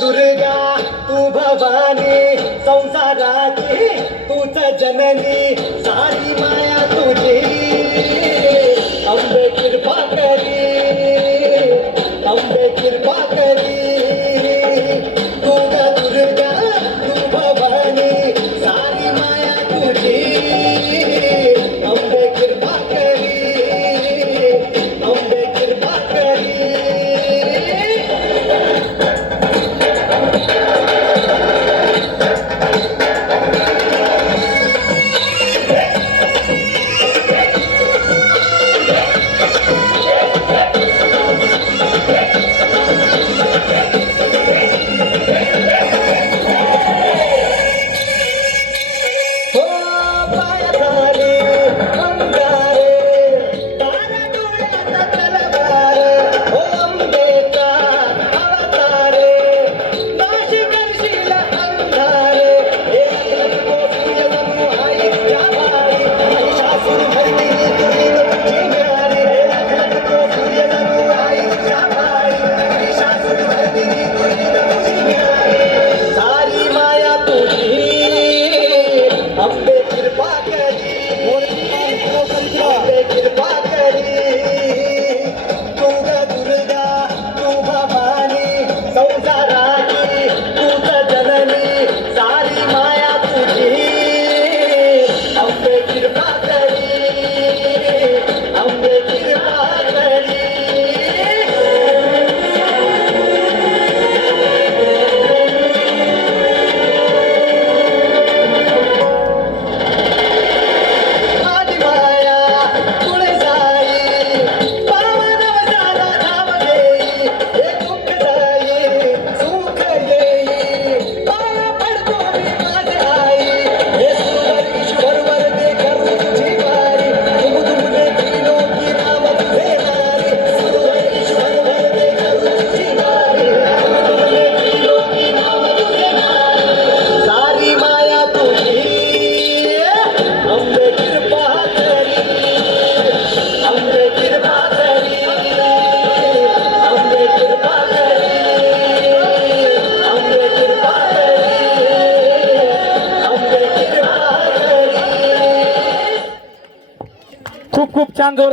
दुर्गा तू भवानी संसाराची तूच जननी सारी माया तुझी अंबे कृपा करी अंबे कृपा करी दुर्गा दुर्गा तू भवानी सारी माया तुझी अंबे कृपा करी अंबे कृपा करी खूप खूप छान जोर